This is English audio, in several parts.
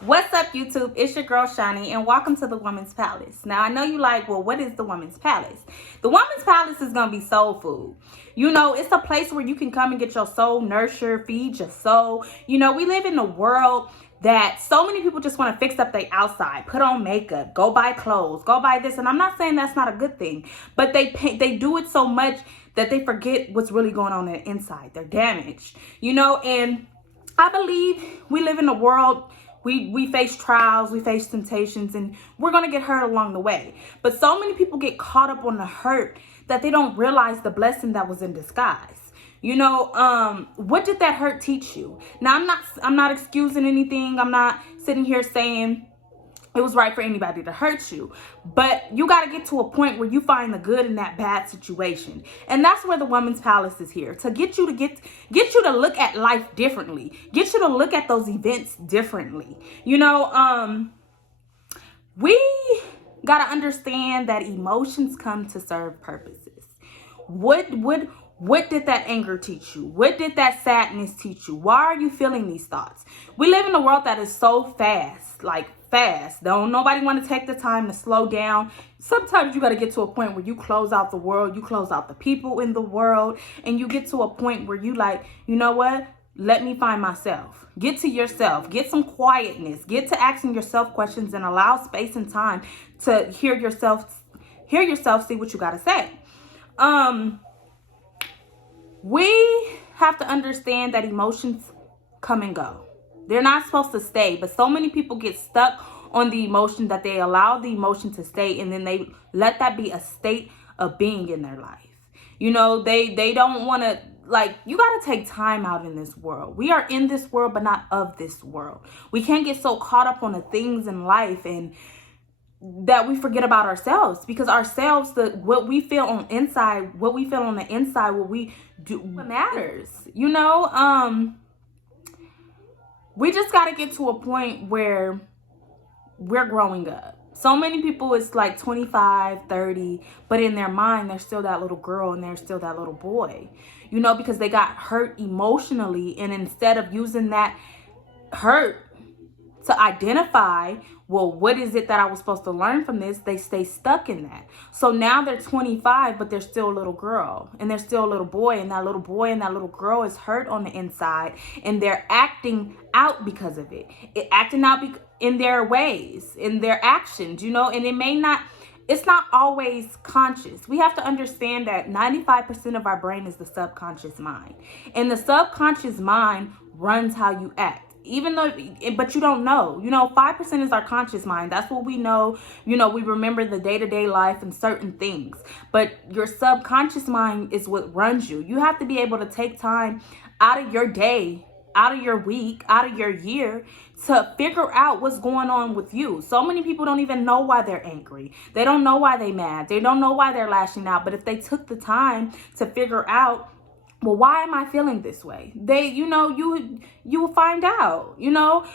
What's up, YouTube? It's your girl Shani, and welcome to the Woman's Palace. Now, I know you like, well, what is the Woman's Palace? The Woman's Palace is going to be soul food. You know, it's a place where you can come and get your soul nurtured, feed your soul. You know, we live in a world that so many people just want to fix up their outside, put on makeup, go buy clothes, go buy this. And I'm not saying that's not a good thing, but they do it so much that they forget what's really going on the inside. They're damaged, you know, and I believe we live in a world, we face trials, we face temptations, and we're going to get hurt along the way. But so many people get caught up on the hurt that they don't realize the blessing that was in disguise. You know, what did that hurt teach you? Now, I'm not excusing anything. I'm not sitting here saying it was right for anybody to hurt you, but you got to get to a point where you find the good in that bad situation. And that's where the Woman's Palace is here, to get you to look at life differently, get you to look at those events differently. You know, we got to understand that emotions come to serve purposes. What did that anger teach you? What did that sadness teach you? Why are you feeling these thoughts? We live in a world that is so fast, like fast. Don't nobody want to take the time to slow down. Sometimes you got to get to a point where you close out the world, you close out the people in the world, and you get to a point where you like, you know what? Let me find myself. Get to yourself. Get some quietness. Get to asking yourself questions and allow space and time to hear yourself, see what you got to say. We have to understand that emotions come and go. They're not supposed to stay, but so many people get stuck on the emotion that they allow the emotion to stay, and then they let that be a state of being in their life. You know, they don't want to, like, you got to take time out in this world. We are in this world, but not of this world. We can't get so caught up on the things in life and that we forget about ourselves, because ourselves, what we feel on the inside, what we do, what matters. You know, we just got to get to a point where we're growing up. So many people, it's like 25, 30, but in their mind, they're still that little girl and they're still that little boy, you know, because they got hurt emotionally. And instead of using that hurt to identify, well, what is it that I was supposed to learn from this? They stay stuck in that. So now they're 25, but they're still a little girl, and they're still a little boy, and that little boy and that little girl is hurt on the inside, and they're acting out because of it. Acting out in their ways, in their actions, you know, and it's not always conscious. We have to understand that 95% of our brain is the subconscious mind, and the subconscious mind runs how you act. But you don't know, 5% is our conscious mind. That's what we know. You know, we remember the day-to-day life and certain things, but your subconscious mind is what runs you. You have to be able to take time out of your day, out of your week, out of your year to figure out what's going on with you. So many people don't even know why they're angry. They don't know why they're mad. They don't know why they're lashing out. But if they took the time to figure out, well, why am I feeling this way? You will find out. You know,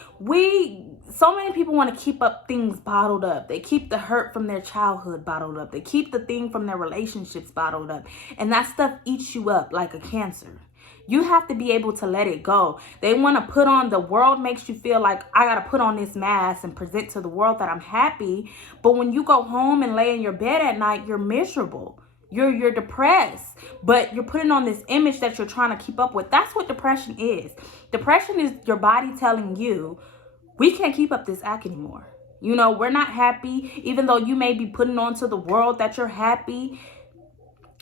so many people want to keep up things bottled up. They keep the hurt from their childhood bottled up. They keep the thing from their relationships bottled up. And that stuff eats you up like a cancer. You have to be able to let it go. They want to put on, the world makes you feel like I got to put on this mask and present to the world that I'm happy. But when you go home and lay in your bed at night, you're miserable. You're depressed, but you're putting on this image that you're trying to keep up with. That's what depression is. Depression is your body telling you, we can't keep up this act anymore. You know, we're not happy. Even though you may be putting on to the world that you're happy,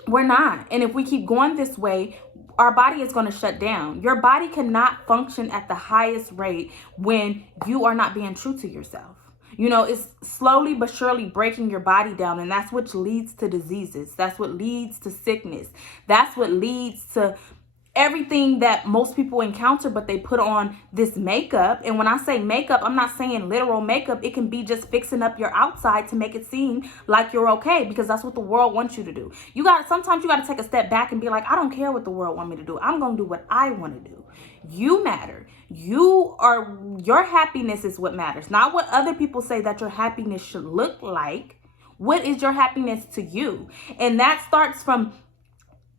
we're not. And if we keep going this way, our body is going to shut down. Your body cannot function at the highest rate when you are not being true to yourself. You know, it's slowly but surely breaking your body down, and that's what leads to diseases. That's what leads to sickness. That's what leads to everything that most people encounter, but they put on this makeup. And when I say makeup, I'm not saying literal makeup. It can be just fixing up your outside to make it seem like you're okay, because that's what the world wants you to do. Sometimes you got to take a step back and be like, I don't care what the world want me to do. I'm going to do what I want to do. You matter. Your happiness is what matters, not what other people say that your happiness should look like. What is your happiness to you? And that starts from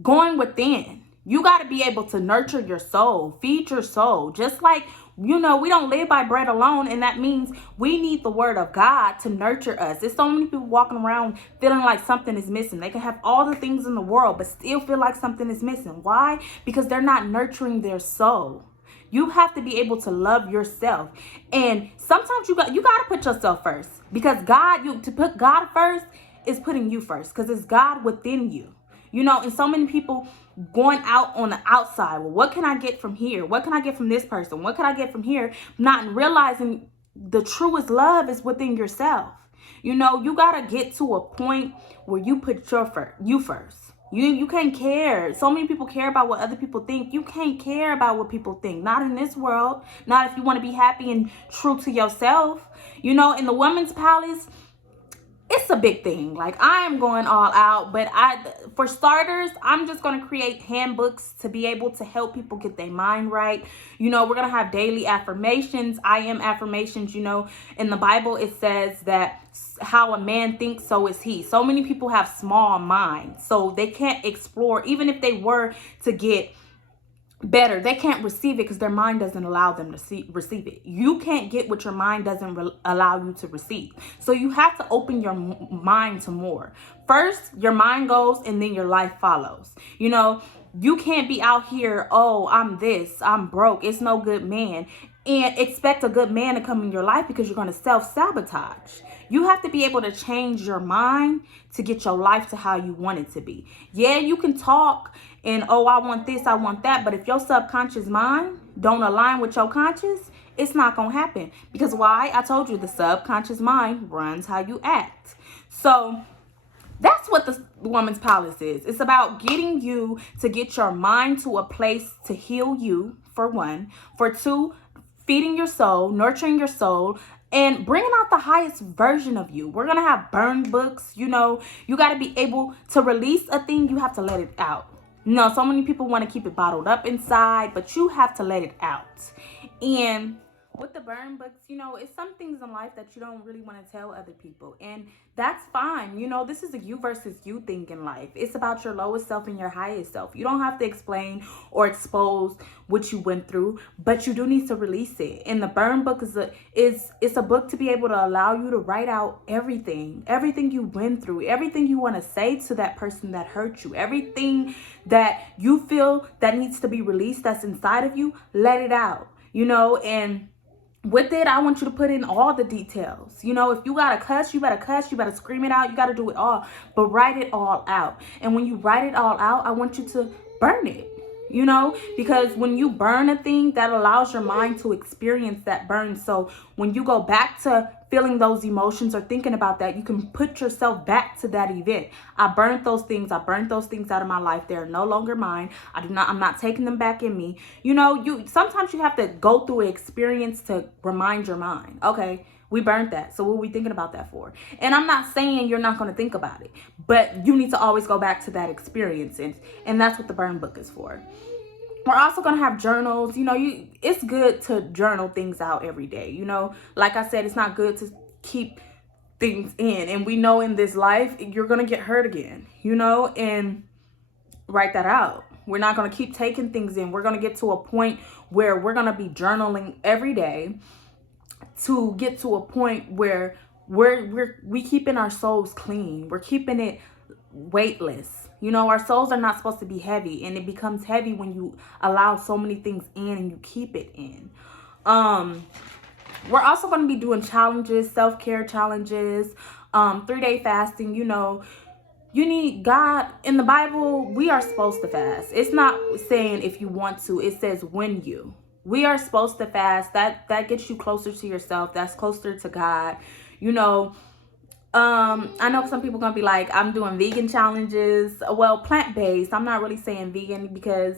going within. You got to be able to nurture your soul, feed your soul, just like We don't live by bread alone, and that means we need the word of God to nurture us. There's so many people walking around feeling like something is missing. They can have all the things in the world but still feel like something is missing. Why? Because they're not nurturing their soul. You have to be able to love yourself, and sometimes you got to put yourself first, because to put God first is putting you first, because it's God within you. And so many people going out on the outside. Well, what can I get from here? What can I get from this person? What can I get from here? Not realizing the truest love is within yourself. You got to get to a point where you put you first. You can't care. So many people care about what other people think. You can't care about what people think. Not in this world. Not if you want to be happy and true to yourself. In the women's palace, it's a big thing. Like, I am going all out, but for starters, I'm just going to create handbooks to be able to help people get their mind right. We're going to have daily affirmations. I am affirmations. In the Bible, it says that how a man thinks, so is he. So many people have small minds, so they can't explore. Even if they were to get better, they can't receive it because their mind doesn't allow them to receive it. You can't get what your mind doesn't allow you to receive. So you have to open your mind to more. First, your mind goes, and then your life follows. You can't be out here, oh, I'm broke, it's no good man, and expect a good man to come in your life, because you're going to self-sabotage. You have to be able to change your mind to get your life to how you want it to be. Yeah, you can talk and, oh, I want this, I want that. But if your subconscious mind don't align with your conscious, it's not going to happen. Because why? I told you, the subconscious mind runs how you act. So that's what the woman's palace is. It's about getting you to get your mind to a place to heal you, for one. For two, feeding your soul, nurturing your soul, and bringing out the highest version of you. We're going to have burn books. You got to be able to release a thing. You have to let it out. So many people want to keep it bottled up inside, but you have to let it out. And with the burn books, it's some things in life that you don't really want to tell other people. And that's fine. This is a you versus you thing in life. It's about your lowest self and your highest self. You don't have to explain or expose what you went through, but you do need to release it. And the burn book is a book to be able to allow you to write out everything you went through, everything you want to say to that person that hurt you, everything that you feel that needs to be released that's inside of you. Let it out, and with it, I want you to put in all the details. If you gotta cuss, you better cuss, you better scream it out, you gotta do it all, but write it all out. And when you write it all out, I want you to burn it, because when you burn a thing, that allows your mind to experience that burn. So when you go back to feeling those emotions or thinking about that, you can put yourself back to that event. I burnt those things out of my life. They're no longer mine. I'm not taking them back in me. Sometimes you have to go through an experience to remind your mind, okay, we burnt that. So what are we thinking about that for? And I'm not saying you're not going to think about it, but you need to always go back to that experience. And that's what the burn book is for. We're also going to have journals. It's good to journal things out every day. Like I said, it's not good to keep things in. And we know in this life, you're going to get hurt again, and write that out. We're not going to keep taking things in. We're going to get to a point where we're going to be journaling every day, to get to a point where we keeping our souls clean. We're keeping it weightless. Our souls are not supposed to be heavy, and it becomes heavy when you allow so many things in and you keep it in. We're also going to be doing challenges, self-care challenges, 3-day fasting. You need God. In the Bible, we are supposed to fast. It's not saying if you want to, it says when you. We are supposed to fast. That gets you closer to yourself. That's closer to God. I know some people gonna be like, I'm doing vegan challenges. Well, plant-based. I'm not really saying vegan because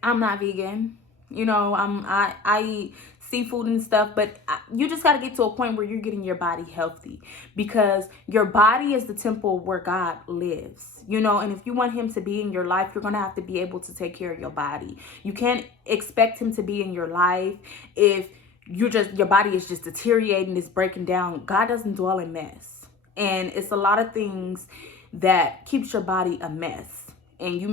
I'm not vegan. I eat seafood and stuff, but you just got to get to a point where you're getting your body healthy, because your body is the temple where God lives, and if you want him to be in your life, you're going to have to be able to take care of your body. You can't expect him to be in your life if your body is just deteriorating, it's breaking down. God doesn't dwell in mess, and it's a lot of things that keeps your body a mess. And it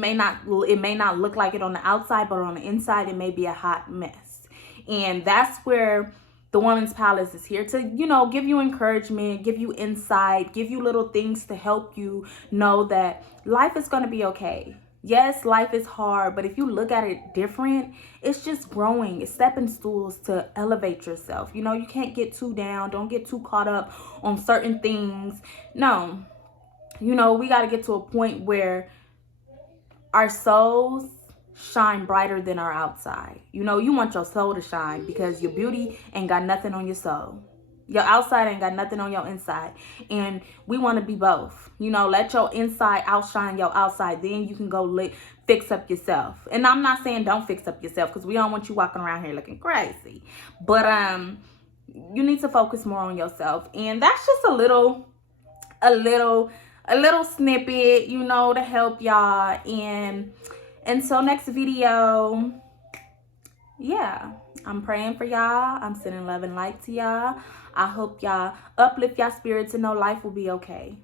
may not look like it on the outside, but on the inside, it may be a hot mess. And that's where the Woman's Palace is here to, you know, give you encouragement, give you insight, give you little things to help you know that life is going to be okay. Yes, life is hard, but if you look at it different, it's just growing. It's stepping stools to elevate yourself. You know, you can't get too down. Don't get too caught up on certain things. No, you know, we got to get to a point where our souls shine brighter than our outside. You know, you want your soul to shine because your beauty ain't got nothing on your soul. Your outside ain't got nothing on your inside. And we want to be both. You know, let your inside outshine your outside. Then you can go fix up yourself. And I'm not saying don't fix up yourself, because we don't want you walking around here looking crazy. But you need to focus more on yourself. And that's just a little snippet, you know, to help y'all. And until next video, yeah, I'm praying for y'all. I'm sending love and light to y'all. I hope y'all uplift y'all spirits and know life will be okay.